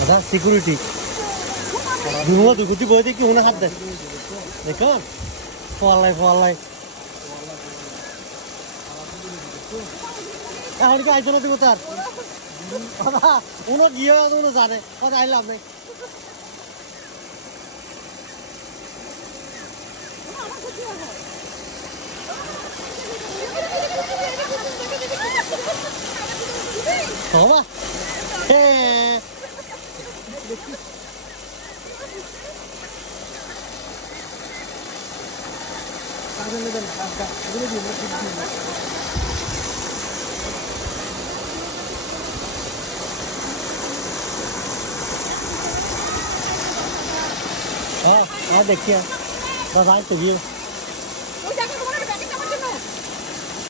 আচ্ছা সিকিউরিটি দুনো তো গুটি বই দেখি উনা হাত দে দেখো ফলাই এখন কি আইতো না দিব তার বাবা উনো গিয়ে উনো জানে কথা আইলাম নাই বাবা হ্যাঁ देखिए बस आज तो